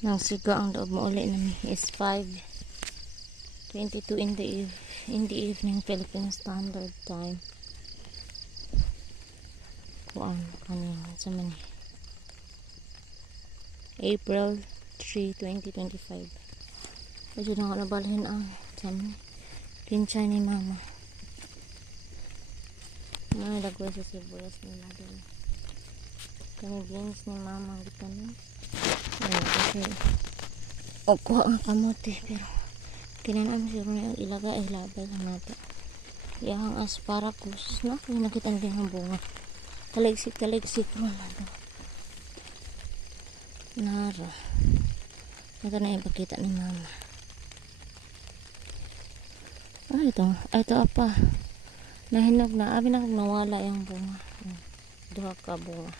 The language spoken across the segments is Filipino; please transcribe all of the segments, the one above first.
Nang siga ang loob mo uli namin is 5:22 in the evening Philippine Standard Time. Kuan kanina sa man April 3, 2025. Medyo na ako nabalhin ang pinchay ni mama. Mga dagwa sa sibuyas nila din. Kami beans ni mama ang gitanin. Ayun kasi kuha ang kamote pero kinanaan siya rin ilagay labay lang natin. Yang asparagus na nakita din ang bunga. Kaligsik ron na nara. Ito na ipakita ni mama. Ito apa. Nahinog na. Abi na nawala yung bunga. Duha ka bunga.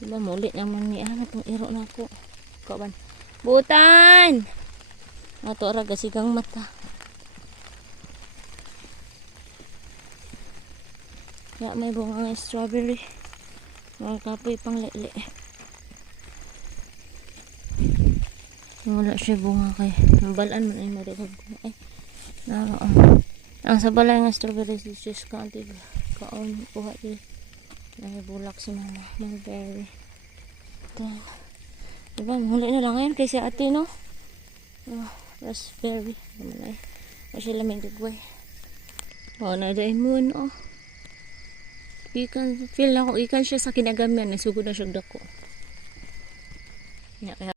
Diba muli naman ni itong iro na ako. Kaban. Butan! Ato araga sigang mata. Ya may bunga ng strawberry. Mga kapoy pang lili. Wala siya bunga kay balaan man ay madagag bunga. Naroon. Ang sa balay ng strawberry delicious ka anti kaon kuha di. Bulak si mama, mulberry. Diba, huli na lang ngayon kasi ate, no? Raspberry. Naman ay. Masya lamig dugway. Na dahil mo, no? Feel na ko, ikan siya sa kinagamian. Nasugod na siya dako.